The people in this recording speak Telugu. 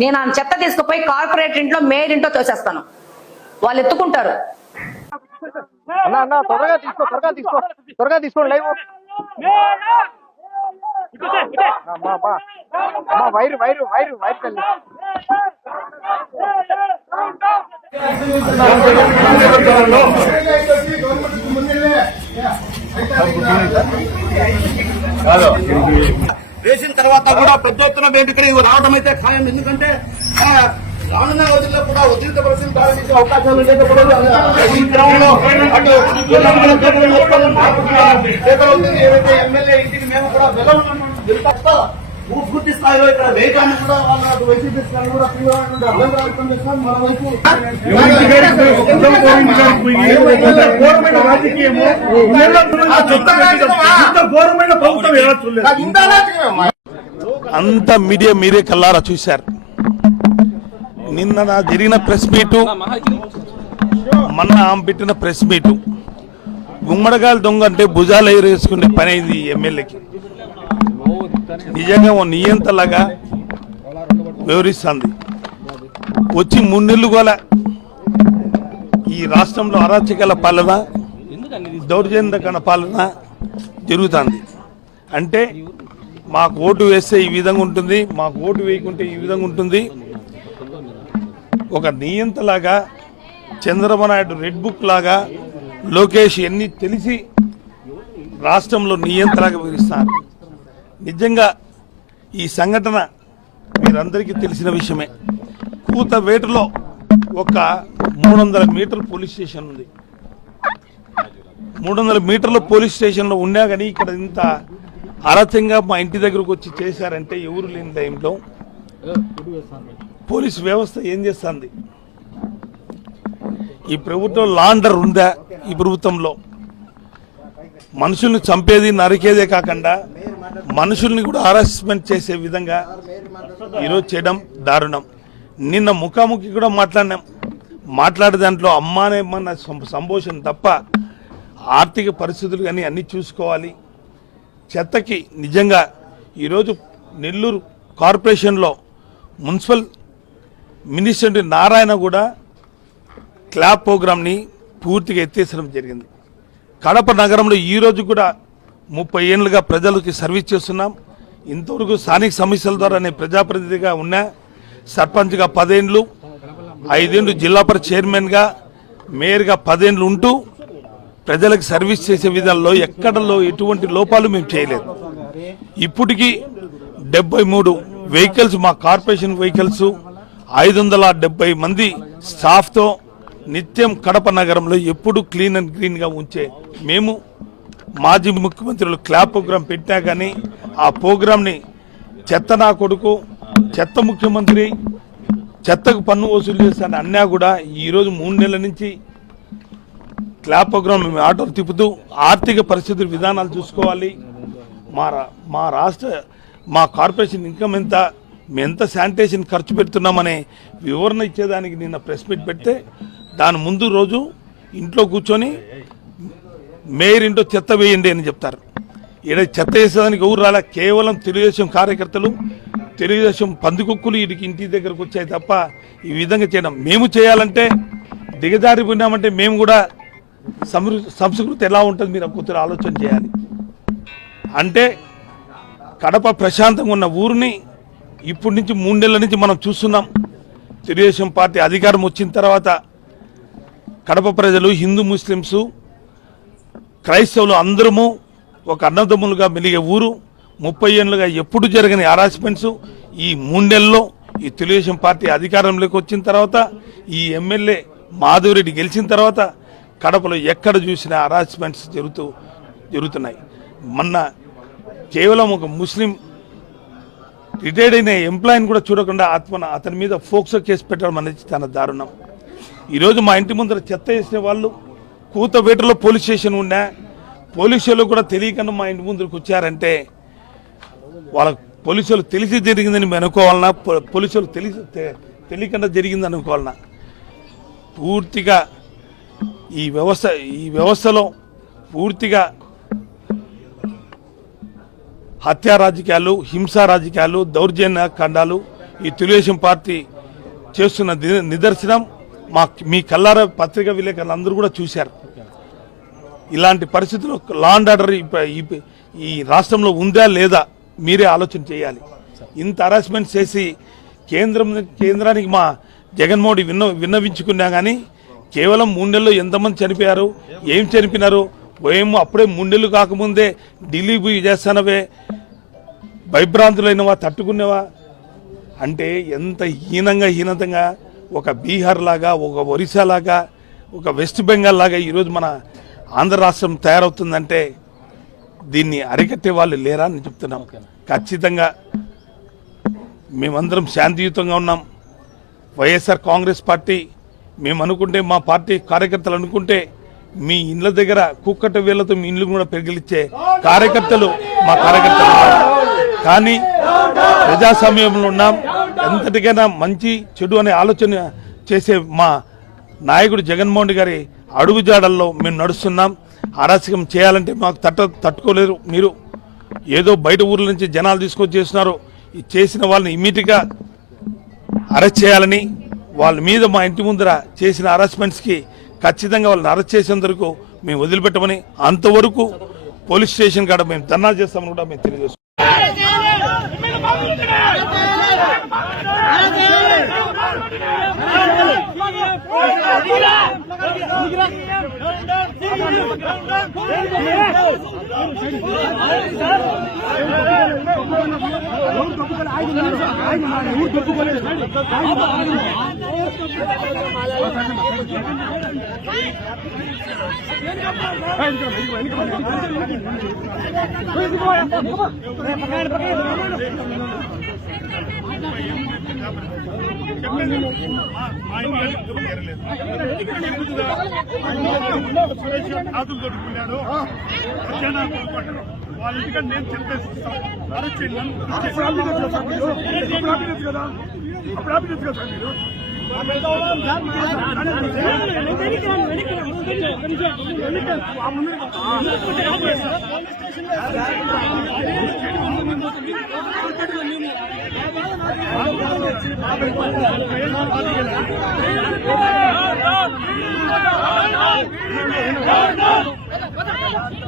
నేను ఆ చెత్త తీసుకుపోయి కార్పొరేట్ ఇంట్లో మేడ్ ఇంట్లో తోసేస్తాను. వాళ్ళు ఎత్తుకుంటారు. అన్న వేసిన తర్వాత కూడా పెద్ద ఎత్తున మేము ఇక్కడ రావడం అయితే ఖాయం. ఎందుకంటే రానున్న రోజుల్లో కూడా ఉద్రిక్త పరిస్థితులు ప్రారంభించే అవకాశాలు లేకపోతే ఈ క్రమంలో అటు ఏదైతే ఎమ్మెల్యే ఇంటికి మేము కూడా వెళ్ళడం పూర్తి స్థాయిలో ఇక్కడ వేయటాన్ని కూడా వాళ్ళ వైసీపీ కూడా తీవ్రమైనటువంటి అభ్యంతరాలు మన వైపు? అంత మీడియా మీరే కల్లారా చూశారు నిన్న నా జరిగిన ప్రెస్ మీటు మొన్న ఆమె పెట్టిన ప్రెస్ మీటు గుమ్మడికాయల దొంగ అంటే భుజాలు ఎగరేసుకునే పని అయింది ఎమ్మెల్యేకి నిజంగా ఓ నియంతలాగా వివరిస్తుంది. వచ్చి మూడు నెలలు కూడా ఈ రాష్ట్రంలో అరాచకాల పాలన దౌర్జన్యకన పాలన జరుగుతుంది. అంటే మాకు ఓటు వేస్తే ఈ విధంగా ఉంటుంది మాకు ఓటు వేయకుంటే ఈ విధంగా ఉంటుంది. ఒక నియంతలాగా చంద్రబాబు నాయుడు రెడ్ బుక్ లాగా లోకేష్ ఎన్ని తెలిసి రాష్ట్రంలో నియంతలాగా వివరిస్తారు నిజంగా ఈ సంఘటన మీరందరికీ తెలిసిన విషయమే. కూతవేటలో ఒక మూడు వందల మీటర్ పోలీస్ స్టేషన్ ఉంది. మూడు వందల మీటర్ల పోలీస్ స్టేషన్లో ఉన్నా కానీ ఇక్కడ ఇంత అరచంగా మా ఇంటి దగ్గరకు వచ్చి చేశారంటే ఎవరు లేని టైంలో పోలీస్ వ్యవస్థ ఏం చేస్తుంది? ఈ ప్రభుత్వం లాండర్ ఉందా ఈ ప్రభుత్వంలో? మనుషుల్ని చంపేది నరికేదే కాకుండా మనుషుల్ని కూడా హరాస్మెంట్ చేసే విధంగా ఈరోజు చేయడం దారుణం. నిన్న ముఖాముఖి కూడా మాట్లాడినాం. మాట్లాడే దాంట్లో అమ్మానేమన్న సం- సంభోషణ తప్ప ఆర్థిక పరిస్థితులు కానీ అన్నీ చూసుకోవాలి. చెత్తకి నిజంగా ఈరోజు నెల్లూరు కార్పొరేషన్లో మున్సిపల్ మినిస్టర్ నారాయణ కూడా క్లాబ్ ప్రోగ్రామ్ని పూర్తిగా ఎత్తేసడం జరిగింది. కడప నగరంలో ఈరోజు కూడా ముప్పై ఏళ్ళుగా ప్రజలకి సర్వీస్ చేస్తున్నాం. ఇంతవరకు స్థానిక సమస్యల ద్వారా నేను ప్రజాప్రతినిధిగా ఉన్నా. సర్పంచ్గా పదేండ్లు ఐదేండ్లు జిల్లా పరిషత్ చైర్మన్గా మేయర్గా పదేండ్లు ఉంటూ ప్రజలకు సర్వీస్ చేసే విధాల్లో ఎక్కడలో ఎటువంటి లోపాలు మేము చేయలేదు. ఇప్పటికీ డెబ్బై మూడు వెహికల్స్ మా కార్పొరేషన్ వెహికల్స్ ఐదు వందల మంది స్టాఫ్తో నిత్యం కడప నగరంలో ఎప్పుడు క్లీన్ అండ్ గ్రీన్గా ఉంచే మేము మాజీ ముఖ్యమంత్రులు క్లాప్ ప్రోగ్రాం పెట్టా కానీ ఆ ప్రోగ్రాంని చెత్త నా కొడుకు చెత్త ముఖ్యమంత్రి చెత్తకు పన్ను వసూలు చేస్తాను అన్నా కూడా ఈరోజు మూడు నెలల నుంచి క్లాప్ ప్రోగ్రాం మేము ఆటోలు తిప్పుతూ ఆర్థిక పరిస్థితుల విధానాలు చూసుకోవాలి. మా రా- మా రాష్ట్ర మా కార్పొరేషన్ ఇన్కమ్ ఎంత మేము ఎంత శానిటేషన్ ఖర్చు పెడుతున్నామనే వివరణ ఇచ్చేదానికి నిన్న ప్రెస్ మీట్ పెడితే దాని ముందు రోజు ఇంట్లో కూర్చొని మేయర్ ఇంట్లో చెత్త వేయండి అని చెప్తారు. ఈడ చెత్త వేసేదానికి ఎవరు రాలే? కేవలం తెలుగుదేశం కార్యకర్తలు తెలుగుదేశం పందికొక్కులు వీటికి ఇంటి దగ్గరకు వచ్చాయి తప్ప ఈ విధంగా చేయడం. మేము చేయాలంటే దిగజారిపోయినామంటే మేము కూడా సంస్కృతి ఎలా ఉంటుంది మీరు కొద్దిగా ఆలోచన చేయాలి. అంటే కడప ప్రశాంతంగా ఉన్న ఊరిని ఇప్పటి నుంచి మూడు నెలల నుంచి మనం చూస్తున్నాం. తెలుగుదేశం పార్టీ అధికారం వచ్చిన తర్వాత కడప ప్రజలు హిందూ ముస్లిమ్స్ క్రైస్తవులు అందరము ఒక అన్నదమ్ములుగా మెలిగే ఊరు. ముప్పై ఏళ్ళుగా ఎప్పుడు జరగని హరాస్మెంట్స్ ఈ మూడెల్లో ఈ తెలుగుదేశం పార్టీ అధికారంలోకి వచ్చిన తర్వాత ఈ ఎమ్మెల్యే మాధవరెడ్డి గెలిచిన తర్వాత కడపలో ఎక్కడ చూసినా హరాస్మెంట్స్ జరుగుతూ జరుగుతున్నాయి. మొన్న కేవలం ఒక ముస్లిం రిటైర్డ్ అయిన ఎంప్లాయీని కూడా చూడకుండా ఆత్మన అతని మీద ఫోక్సో కేసు పెట్టడం అనేది చాలా దారుణం. ఈరోజు మా ఇంటి ముందర చెత్త వేసే వాళ్ళు కూతవేటలో పోలీస్ స్టేషన్ ఉన్నా పోలీసులు కూడా తెలియకుండా మా ఇంటి ముందరకు వచ్చారంటే వాళ్ళ పోలీసులు తెలిసి జరిగిందని మేము అనుకోవాలన్నా పోలీసులు తెలిసి తె- తెలియకుండా జరిగింది అనుకోవాలన్నా పూర్తిగా ఈ వ్యవస్థ ఈ వ్యవస్థలో పూర్తిగా హత్యా రాజకీయాలు హింసా రాజకీయాలు దౌర్జన్య ఖండాలు ఈ తెలుగుదేశం పార్టీ చేస్తున్న నిదర్శనం. మా మీ కల్లార పత్రికా విలేకరులు అందరూ కూడా చూశారు. ఇలాంటి పరిస్థితుల్లో లాండ్ ఆర్డర్ ఈ- రాష్ట్రంలో ఉందా లేదా మీరే ఆలోచన చేయాలి. ఇంత హరాస్మెంట్ చేసి కేంద్రం కేంద్రానికి మా జగన్మోహన్ విన్న విన్నవించుకున్నా కానీ కేవలం మూడేళ్ళు ఎంతమంది చనిపోయారు ఏం చనిపోయినారు ఏమో అప్పుడే మూడేళ్ళు కాకముందే ఢిల్లీ పోయి చేస్తానవే భయభ్రాంతులైనవా తట్టుకునేవా? అంటే ఎంత హీనంగా హీనతంగా ఒక బీహార్ లాగా ఒక ఒరిస్సా లాగా ఒక వెస్ట్ బెంగాల్ లాగా ఈరోజు మన ఆంధ్ర రాష్ట్రం తయారవుతుందంటే దీన్ని అరికట్టే వాళ్ళు లేరా అని చెప్తున్నాం. ఖచ్చితంగా మేమందరం శాంతియుతంగా ఉన్నాం. వైఎస్ఆర్ కాంగ్రెస్ పార్టీ మేము అనుకుంటే మా పార్టీ కార్యకర్తలు అనుకుంటే మీ ఇండ్ల దగ్గర కుక్కట వేళ్ళతో మీ ఇండ్లు కూడా పెరిగిలిచ్చే కార్యకర్తలు మా కార్యకర్తలు. కానీ ప్రజాస్వామ్యంలో ఉన్నాం. ఎంతటికైనా మంచి చెడు అనే ఆలోచన చేసే మా నాయకుడు జగన్మోహన్ రెడ్డి గారి అడుగుజాడల్లో మేము నడుస్తున్నాం. అరాచకం చేయాలంటే మాకు తట్ట తట్టుకోలేరు. మీరు ఏదో బయట ఊర్ల నుంచి జనాలు తీసుకొచ్చి చేస్తున్నారు. చేసిన వాళ్ళని ఇమీడియట్గా అరెస్ట్ చేయాలని వాళ్ళ మీద మా ఇంటి ముందర చేసిన అరెస్ట్మెంట్స్కి ఖచ్చితంగా వాళ్ళని అరెస్ట్ చేసేందుకు మేము వదిలిపెట్టమని అంతవరకు పోలీస్ స్టేషన్ కాడ మేము ధర్నా చేస్తామని కూడా మేము తెలియజేస్తాం కాకులు కొట్టుకున్నాడు వచ్చానా కొనుక్కుంటారు వాళ్ళ ఇంటికని నేను చెప్పేస్తాను అరెస్ట్ చేయండి నన్ను. అప్పుడు ఆపినట్టు కదా సార్ మీరు? అప్పుడు ఆపినట్టు కదా అప్పుడు ఆపినట్టు కదా మీరు Thank you.